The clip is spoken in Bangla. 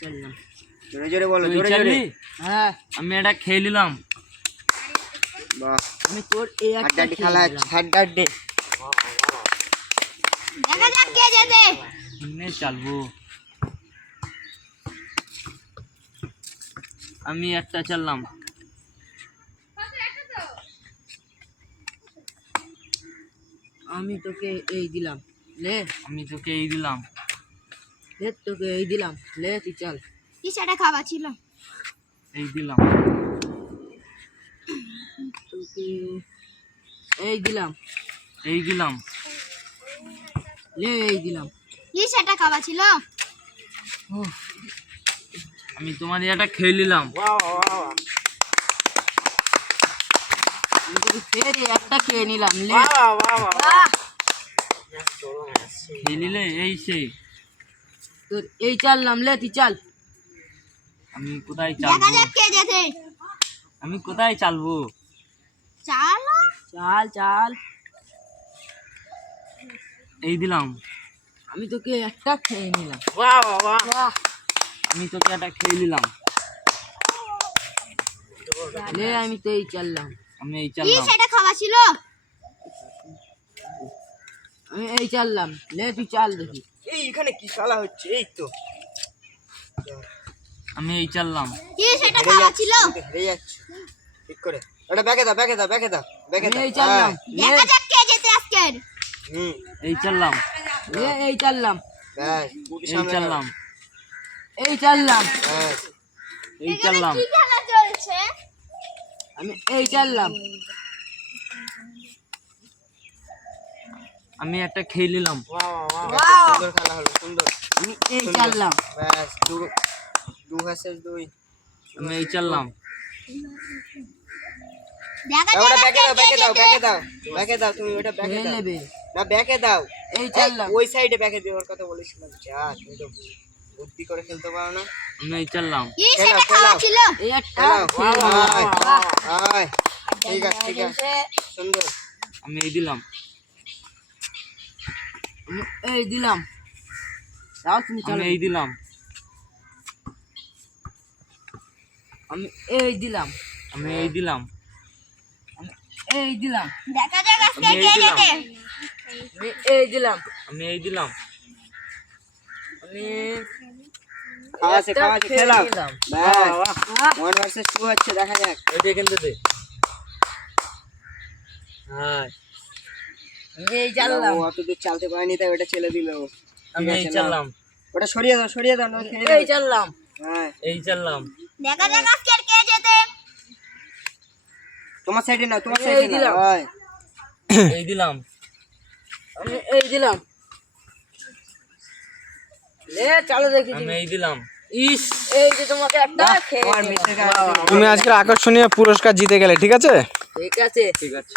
চললাম। জোরে জোরে বলো, তুই জোরে জোরে। চললি? হ্যাঁ আমি এটা খেয়ে নিলাম। বাহ, আমি তোর এই একটা হাড্ডাহাড্ডি খেলা হচ্ছে, হাড্ডাহাড্ডি। দেখা যাক কে জেতে। নে চালবো। আমি একটা চাললাম। আমি তোকে এই দিলাম, লে আমি তোকে এই দিলাম। লে তোকে এই দিলাম, লে তুই চল। কি সেটা খাওয়া ছিল? এই দিলাম। তোকে এই দিলাম, এই দিলাম। লে এই দিলাম। কি সেটা খাওয়া ছিল? আমি তোমার এটা খেয়ে নিলাম। আমি তোকে ফের এই একটা খেয়ে নিলাম, লে খেয়ে নিলে এই সেই। তোর এই চাললাম, লে তুই চাল। আমি কোথায় দেখা চালবো? যাক কে জেতে। আমি কোথায় চালবো? চালো। চাল চাল। এই দিলাম। আমি তোকে একটা খেয়ে নিলাম। আমি তোকে এটা খেয়ে নিলাম। লে আমি তো এই চাললাম, আমি এই কি চাললাম। সেটা খাওয়া ছিল? আমি এই চাললাম, লে তুই চাল দেখি। এই এখানে কি খেলা হচ্ছে? এই তো আমি এই চাললাম। কি সেটা হেরে খাওয়া যাচ্ছি, ছিল? তুমি তো হেরে যাচ্ছ। ঠিক করে ওটা ব্যাকে দাও, ব্যাকে দাও, ব্যাকে দাও, ব্যাকে আমি দাও। এই চাললাম, লে দেখা যাক কে জেতে আজকের। হুম, এই চাললাম। লে এই চাললাম, ব্যাস গুটি এই সামনে নাও। চাললাম। এই চাললাম। ব্যাস, এই চাললাম। কি খেলা চলছে? আমি এই চাললাম, আমি একটা খেয়ে নিলাম। সুন্দর খেলা হলো, সুন্দর। আমি এই চাললাম। ব্যাস, দু ভার্সেস 2। আমি এই চাললাম। দেখা ওটা যাক ব্যাকে দাও, কে ব্যাকে দাও, জেতে। ব্যাকে দাও, ব্যাকে দাও, তুমি ওটা ব্যাকে খেয়ে দাও। নেবে। না ব্যাকে দাও, এই চাললাম, ওই সাইডে ব্যাকে দেওয়ার কথা বলেছিলাম। যা, তুমি তো বুদ্ধি করে খেলতে পারো না। আমি এই চাললাম। কি সেটা খাওয়া ছিল? এই একটা খেলাও, খেয়ে নিলাম। আয়, আয়। ঠিক আছে, ঠিক আছে, সুন্দর। আমি এই দিলাম। আমি এই দিলাম। তাও তুমি আমি চালো। এই দিলাম। আমি এই দিলাম, আমি এই দিলাম। আমি এই দিলাম, দেখা যাক আজকে আমি এই কে দিলাম। জেতে। আমি এই দিলাম। আমি এই দিলাম। আমি খাওয়াছে, একটা খাওয়াছে, খেয়ে খেলাও। নিলাম। ব্যাস, আহ, 1 ভার্সেস 2 হচ্ছে, দেখা যাক। এটা এখান থেকে। হ্যাঁ, আমি এই চাললাম। ও অত দূর চালতে পারেনি, তাই ওটা ছেড়ে দিল। আমি এই চাললাম। ওটা সরিয়ে দাও, সরিয়ে দাও, না খেয়ে এই নেবে। চাললাম। হ্যাঁ, এই চাললাম। দেখা যাক আজকে কে জেতে। তোমার সাইডে না, তোমার এই সাইডে দিলাম। না। হয় এই দিলাম। আমি এই দিলাম। লে চালো দেখি। আমি এই দিলাম। ইস, এই যে তোমাকে একটা খেয়ে তোমার নিলাম। মিসের কাছে তুমি আজকের আকর্ষণীয় পুরস্কার জিতে গেলে, ঠিক আছে? ঠিক আছে। ঠিক আছে।